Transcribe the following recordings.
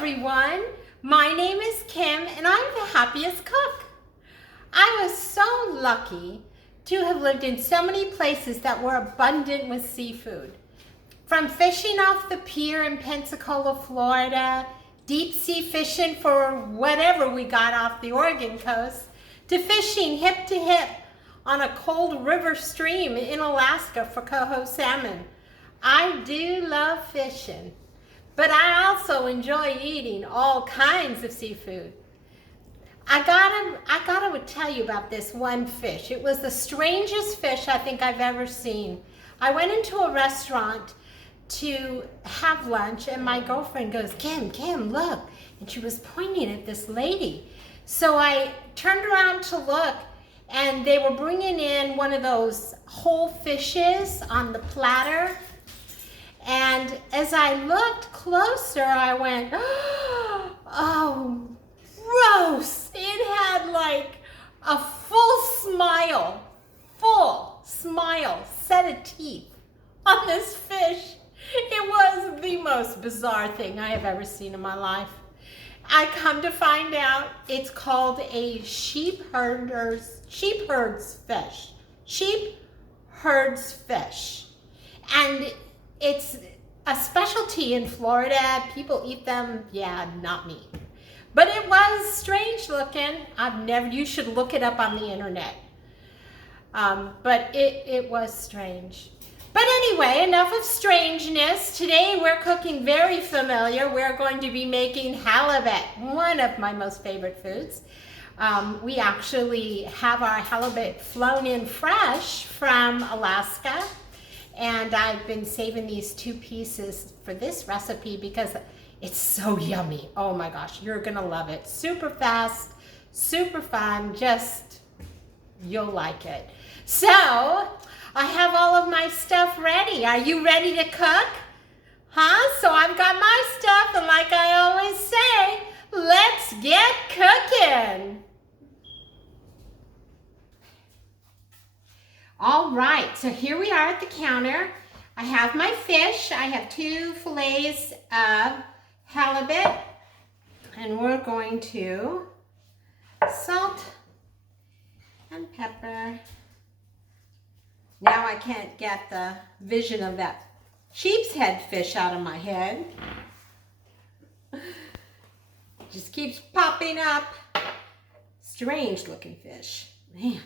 everyone. My name is Kim and I'm the happiest cook. I was so lucky to have lived in so many places that were abundant with seafood. From fishing off the pier in Pensacola, Florida, deep sea fishing for whatever we got off the Oregon coast, to fishing hip to hip on a cold river stream in Alaska for coho salmon. I do love fishing. But I also enjoy eating all kinds of seafood. I gotta tell you about this one fish. It was the strangest fish I think I've ever seen. I went into a restaurant to have lunch and my girlfriend goes, Kim, look. And she was pointing at this lady. So I turned around to look and they were bringing in one of those whole fishes on the platter. And as I looked closer, I went, oh, gross. It had like a full smile, set of teeth on this fish. It was the most bizarre thing I have ever seen in my life. I come to find out it's called a sheepherds fish. Sheepherds fish. And it's a specialty in Florida. People eat them. Yeah, not me. But it was strange looking. You should look it up on the internet. But it was strange. But anyway, enough of strangeness. Today we're cooking very familiar. We're going to be making halibut, one of my most favorite foods. We actually have our halibut flown in fresh from Alaska. And I've been saving these 2 pieces for this recipe because it's so yummy. Oh my gosh, you're gonna love it. Super fast, super fun, you'll like it. So, I have all of my stuff ready. Are you ready to cook? Huh? So I've got my stuff, and like I always say, let's get cooking. All right, so here we are at the counter. I have my fish. I have 2 fillets of halibut, and we're going to salt and pepper. Now I can't get the vision of that sheep's head fish out of my head. Just keeps popping up. Strange looking fish, man.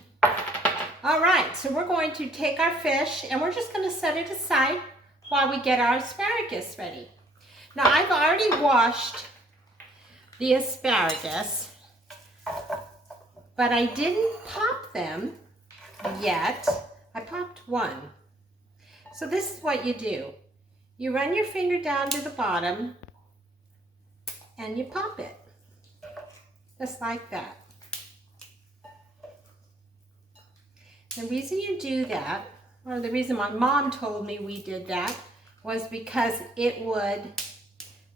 All right, so we're going to take our fish and we're just going to set it aside while we get our asparagus ready. Now, I've already washed the asparagus, but I didn't pop them yet. I popped one. So this is what you do. You run your finger down to the bottom and you pop it, just like that. The reason you do that, or the reason my mom told me we did that, was because it would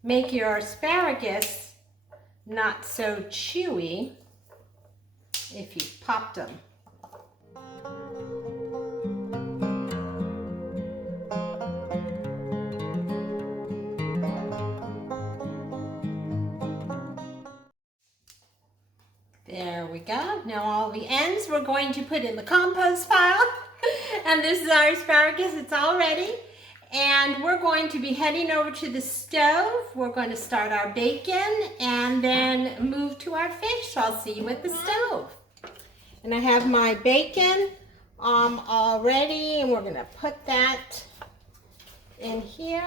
make your asparagus not so chewy if you popped them. There we go. Now all the ends we're going to put in the compost pile. And this is our asparagus. It's all ready. And we're going to be heading over to the stove. We're going to start our bacon and then move to our fish. So I'll see you at the stove. And I have my bacon all ready, and we're going to put that in here.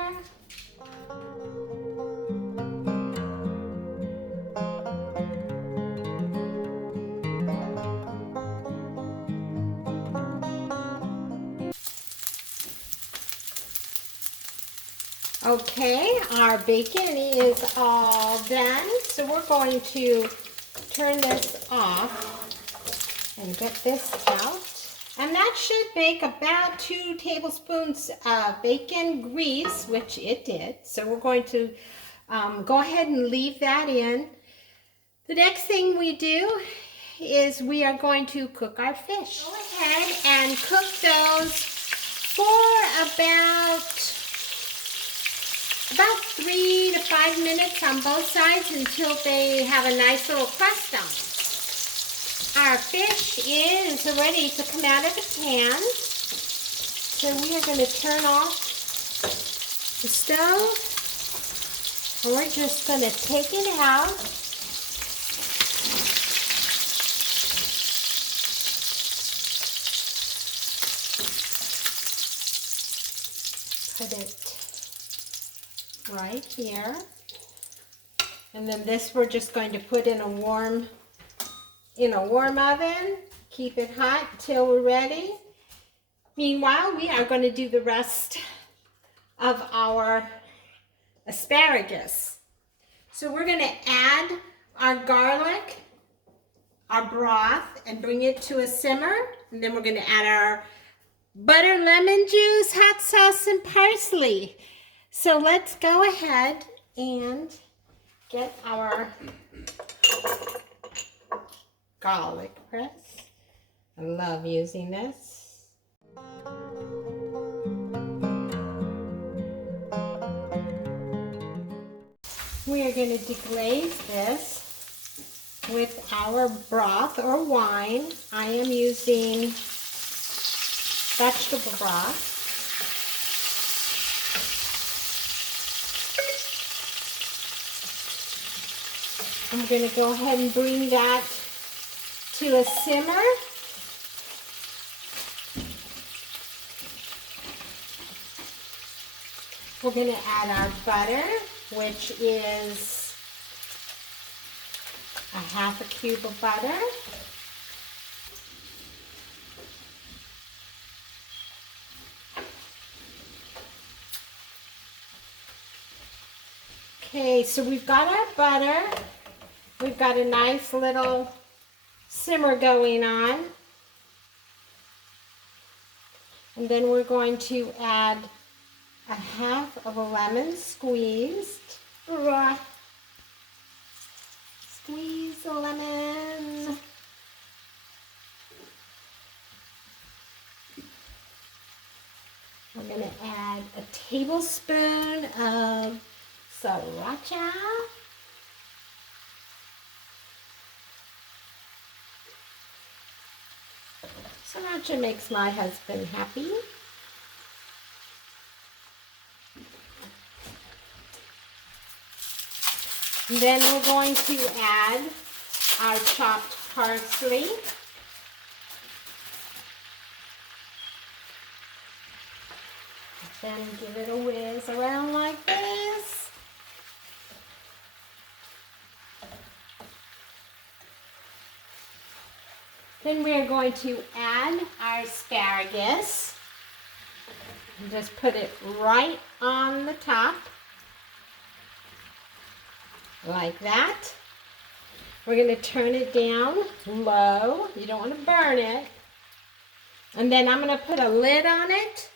Okay, our bacon is all done, so we're going to turn this off and get this out. And that should make about 2 tablespoons of bacon grease, which it did. So we're going to go ahead and leave that in. The next thing we do is we are going to cook our fish. Go ahead and cook those for about 3 to 5 5 minutes on both sides until they have a nice little crust on them. Our fish is ready to come out of the pan. So we are going to turn off the stove. And we're just going to take it out. Put it right here. And then this we're just going to put in a warm oven. Keep it hot till we're ready. Meanwhile, we are going to do the rest of our asparagus. So we're going to add our garlic, our broth, and bring it to a simmer. And then we're going to add our butter, lemon juice, hot sauce, and parsley. So let's go ahead and get our garlic press. I love using this. We are going to deglaze this with our broth or wine. I am using vegetable broth. I'm going to go ahead and bring that to a simmer. We're going to add our butter, which is a half a cube of butter. Okay, so we've got our butter. We've got a nice little simmer going on. And then we're going to add a half of a lemon squeezed. Squeeze the lemon. We're going to add a tablespoon of Sriracha. Sriracha makes my husband happy. And then we're going to add our chopped parsley. Then give it a whiz around like this. Then we are going to add our asparagus. And just put it right on the top. Like that. We're going to turn it down low. You don't want to burn it. And then I'm going to put a lid on it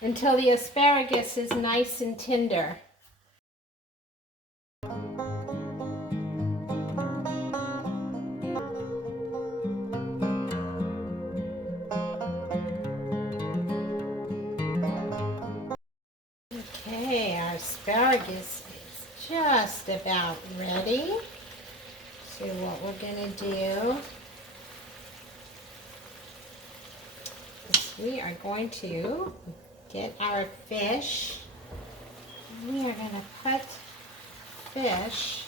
until the asparagus is nice and tender. Okay, our asparagus is just about ready. So what we're going to do is we are going to get our fish. We are going to put fish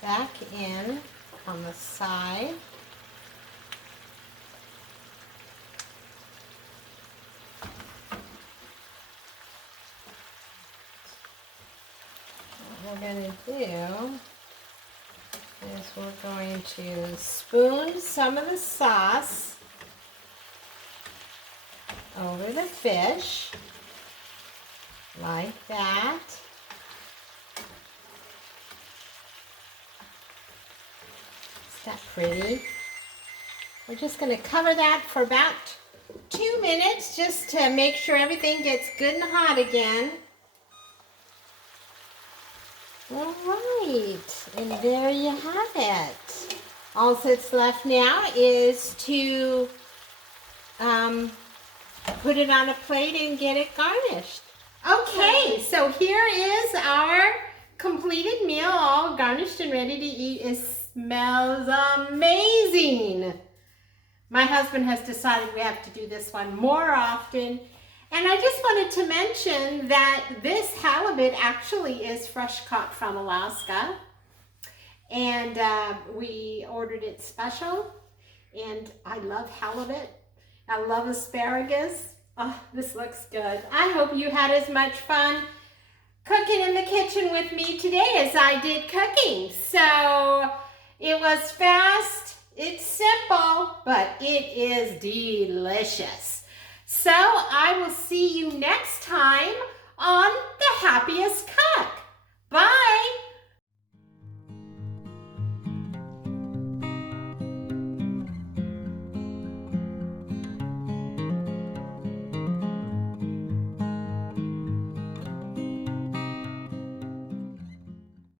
back in on the side. What we're going to do is we're going to spoon some of the sauce over the fish, like that. Is that pretty? We're just going to cover that for about 2 minutes just to make sure everything gets good and hot again. All right, and there you have it. All that's left now is to put it on a plate and get it garnished. Okay, so here is our completed meal, all garnished and ready to eat. It smells amazing. My husband has decided we have to do this one more often. And I just wanted to mention that this halibut actually is fresh caught from Alaska. And we ordered it special. And I love halibut. I love asparagus. Oh, this looks good. I hope you had as much fun cooking in the kitchen with me today as I did cooking. So it was fast, it's simple, but it is delicious. So I will see you next time on The Happiest Cook. Bye.